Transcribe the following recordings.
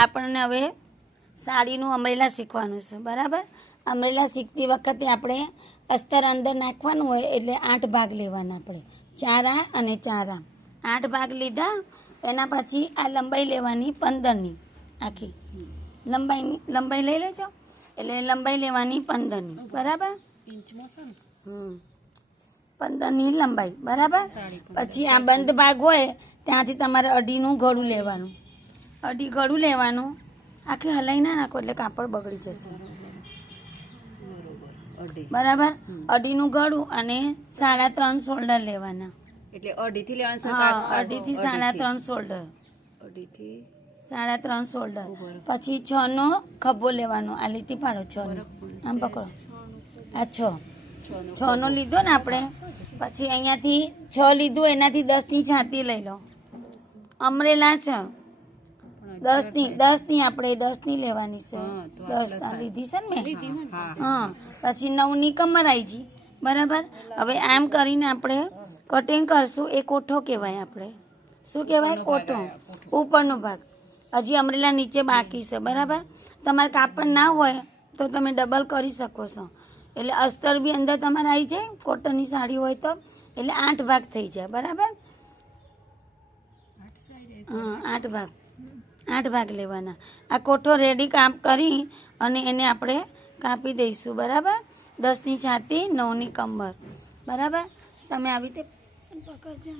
આપણને હવે સાડીનું અમરેલા શીખવાનું છે, બરાબર. અમરેલા શીખતી વખતે આપણે અસ્તર અંદર નાખવાનું હોય એટલે 8 ભાગ લેવાના. આપણે 4 આ અને 4 આ 8 ભાગ લીધા. એના પછી આ લંબાઈ લેવાની 15ની આખી લંબાઈ લઈ લેજો. એટલે લંબાઈ લેવાની 15ની, બરાબર. 15ની લંબાઈ, બરાબર. પછી આ બંધ ભાગ હોય ત્યાંથી તમારે 2.5નું ગળું લેવાનું. 2.5 ગળું લેવાનું. આખી હલાઈ ના નાખો એટલે કાપડ બગડી જશે, બરાબર. 2.5નું ગળું અને 3.5 શોલ્ડર લેવાના. એટલે 2.5 થી લેવાનું, 2.5 થી 3.5 શોલ્ડર, 2.5 થી 3.5 શોલ્ડર. પછી 6 નો ખભો લેવાનો. આ લીટી પાડો 6 નો, આમ પકડો. આ 6 નો લીધો ને આપણે. પછી અહીંયાથી 6 લીધું, એનાથી 10ની છાતી લઈ લો. અમરેલા છે 10ની આપણે 10ની લેવાની છે. 10 આ લીધી છે ને મેં. હા. પછી 9ની કમર આવી ગઈ, બરાબર. હવે આમ કરીને આપણે કટિંગ કરશું. એ કોઠો કહેવાય. આપણે શું કહેવાય? કોઠો, ઉપરનો ભાગ. હજી અમરેલા નીચે બાકી છે, બરાબર. તમારે કાપડ ના હોય તો તમે ડબલ કરી શકો છો. એટલે અસ્તર બી અંદર તમારે આવી જાય. કોટનની સાડી હોય તો એટલે 8 ભાગ થઈ જાય, બરાબર. હા, 8 ભાગ લેવાના. આ કોઠો રેડી કાપ કરી અને એને આપણે કાપી દઈશું, બરાબર. 10ની છાતી, 9ની કમર, બરાબર. તમે આવી રીતે પકડજો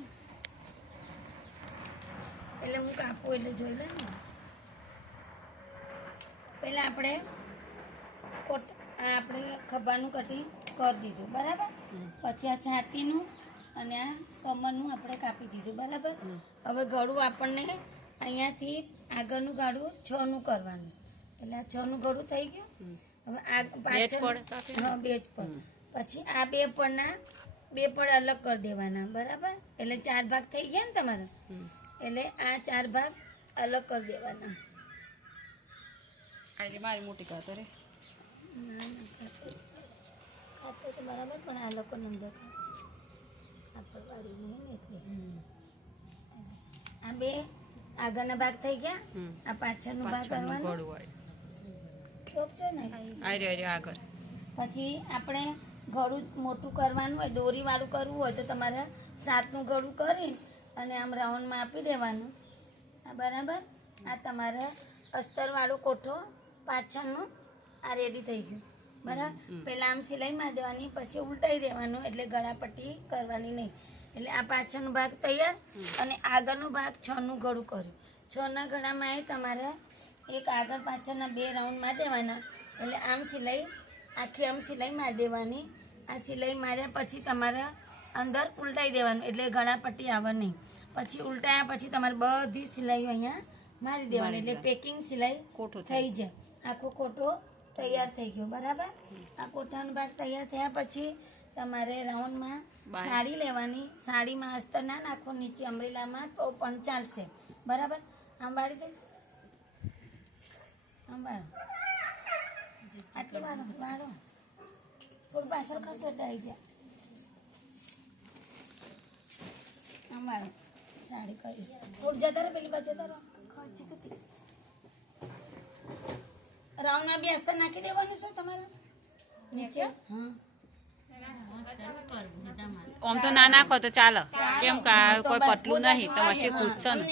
એટલે હું કાપું એટલે જોઈ લે ને. પહેલાં આપણે ખભાનું કટિંગ કરી દીધું, બરાબર. પછી આ છાતીનું અને આ કમરનું આપણે કાપી દીધું, બરાબર. હવે ગળું આપણને અહીંયાથી આગળનું ગાળું 6નું કરવાનું છે. એટલે આ 6નું ગળું થઈ ગયું. હવે આ પાછળ 2 પડ. પછી આ 2 પડના 2 પડ અલગ કરી દેવાના, બરાબર. એટલે 4 ભાગ થઈ ગયા ને તમારા. એટલે આ 4 ભાગ અલગ કરી દેવાના. મારી મોટી કાતર ખાતો તો બરાબર, પણ આ લોકો નંબર આપણે વાળી નહીં એટલે આ 2 આગળના ભાગ થઈ ગયા. આ પાછળનો ભાગ કરવાનો. આગળ પછી આપણે ગળું મોટું કરવાનું હોય, દોરી વાળું કરવું હોય તો તમારે 7નું ગળું કરી અને આમ રાઉન્ડમાં આપી દેવાનું. આ બરાબર. આ તમારે અસ્તરવાળો કોઠો પાછળનું આ રેડી થઈ ગયું, બરાબર. પહેલાં આમ સિલાઈ મારી દેવાની, પછી ઉલટાઈ દેવાનું. એટલે ગળાપટ્ટી કરવાની નહીં. એટલે આ પાછળનો ભાગ તૈયાર. અને આગળનો ભાગ 6નું ગળું કર્યું. 6ના ગળામાં એ તમારે એક આગળ પાછળના 2 રાઉન્ડ મારી દેવાના. એટલે આમ સિલાઈ આખી આમ સિલાઈ મારી દેવાની. આ સિલાઈ માર્યા પછી તમારે અંદર ઉલટાઈ દેવાનું. એટલે ગળાપટ્ટી આવે નહીં. પછી ઉલટાયા પછી તમારે બધી સિલાઈઓ અહીંયા મારી દેવાની. એટલે પેકિંગ સિલાઈ થઈ જાય. આખો કોટો તૈયાર થઈ ગયો, બરાબર. આ કોટાનો ભાગ તૈયાર થયા પછી તમારે રાઉન્ડમાં સાડી લેવાની. સાડીમાં અસ્તર ના નાખો નીચે અમરેલામાં તો પણ ચાલશે, બરાબર. આમ વાળી દે, આમ વાળો, આટલું વાળો. થોડું પાછળ ખસો એટલે આવી જાય. આમ વાળો. સાડી કરી થોડું જતા રહો, પેલી બાજુ જતા રહો. રાઉન્ડમાં બી અસ્તર નાખી દેવાનું છે તમારે નીચે. હા, આમ તો ના નાખો તો ચાલે, કેમ કે કોઈ પતલું નહીં તો મશી પૂછો ને.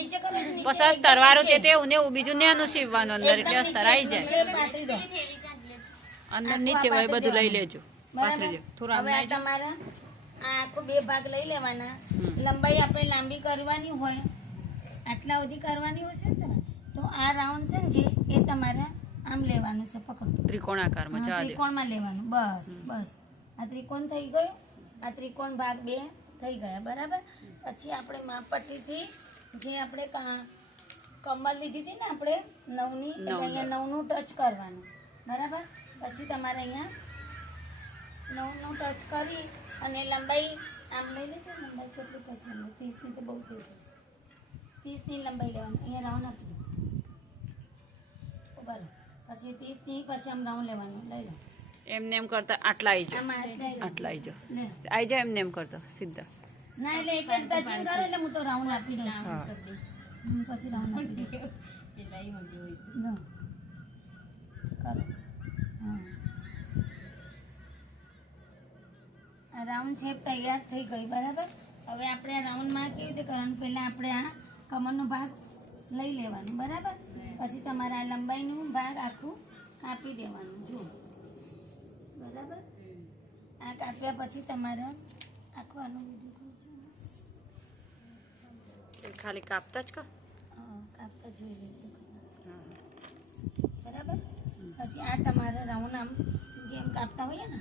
પછી અસ્તર વાળું તે ને બીજું નેનું સીવવાનું અંદર, એટલે અસ્તર આવી જાય અંદર. નીચે હોય બધું લઈ લેજો, પાથરી દો થોડું. હવે તમારે આ આખો 2 ભાગ લઈ લેવાના. લંબાઈ આપણે લાંબી કરવાની હોય, આટલા સુધી કરવાની હોય છે ને તમારે. તો આ રાઉન્ડ છે ને જે એ તમારે આમ લેવાનું છે. પકડો, ત્રિકોણાકારમાં ત્રિકોણમાં લેવાનું. બસ બસ. આ ત્રિકોણ થઈ ગયો. આ ત્રિકોણ ભાગ 2 થઈ ગયા, બરાબર. પછી આપણે માપપટ્ટીથી જે આપણે કમર લીધી હતી ને આપણે 9ની, એટલે અહીંયા 9નું ટચ કરવાનું, બરાબર. પછી તમારે અહીંયા 9નું ટચ કરી અને લંબાઈ આમ લઈ લેજો. લંબાઈ કેટલી પસંદ? 30ની તો બહુ થઈ જશે. 30ની લંબાઈ લેવાની. અહીંયા રાઉન્ડ આપી દો, બરાબર. પછી 30ની પછી આમ રાઉન્ડ લેવાનું. લઈ લો. એમને એમ કરતા આટલા આવી જાય, આટલા આવી જાય એમને એમ કરતા સીધા. ના એટલે એક જ ટચિંગ કરે એટલે હું તો રાઉન્ડ આપી દઉં છું. પછી રાઉન્ડ આપી દઉં. લો કરો હા આ રાઉન્ડ શેપ તૈયાર થઈ ગઈ બરાબર. હવે આપણે આ રાઉન્ડમાં કેવી રીતે કરવાનું, પહેલાં આપણે આ કમરનો ભાગ લઈ લેવાનો બરાબર. પછી તમારે આ લંબાઈનું ભાગ આખું કાપી દેવાનું જો બરાબર. આ કાપ્યા પછી તમારે આખું આનું બીજું ખાલી કાપતા જ કા કાપતા જોઈ લેજો બરાબર. પછી આ તમારે રાઉન્ડ આમ જેમ કાપતા હોઈએ ને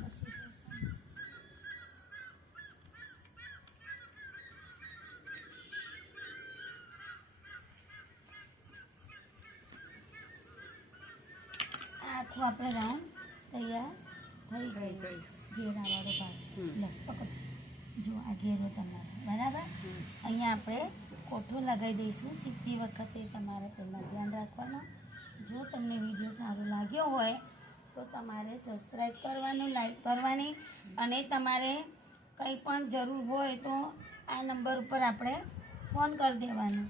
પછી જશે. આ આખું આપણે રાઉન્ડ તૈયાર થઈ ગયું. ઘેરાવાળો ભાગ લો પકડ જો આ ઘેરો તમારો બરાબર. અહીંયા આપણે કોઠો લગાવી દઈશું. સીવતી વખતે તમારે પહેલાં ધ્યાન રાખવાનું. જો તમને વિડીયો સારો લાગ્યો હોય તો તમારે સબસ્ક્રાઈબ કરવાનું, લાઈક કરવાની, અને તમારે કંઈ પણ જરૂર હોય તો આ નંબર ઉપર આપણે ફોન કરી દેવાનો.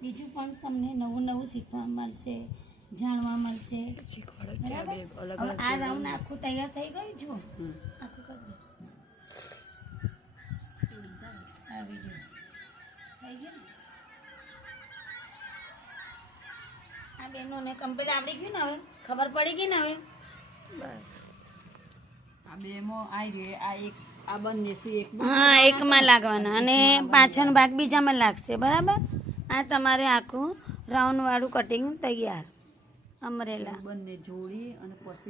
બીજું પણ તમને નવું નવું શીખવા મળશે, જાણવા મળશે બરાબર. હવે આ રાઉન્ડ આખું તૈયાર થઈ ગયું જો આખું કરી દો. આવી ગયું થઈ ગયું. આ બહેનોને કમ્પ્લીટ આવડી ગયું ને, હવે ખબર પડી ગઈ ને હવે બસ. હા એકમાં લાગવાના અને પાછળનો ભાગ બીજામાં લાગશે બરાબર. આ તમારે આખું રાઉન્ડ વાળું કટિંગ તૈયાર અમરેલા. બંને જોડી અને પછી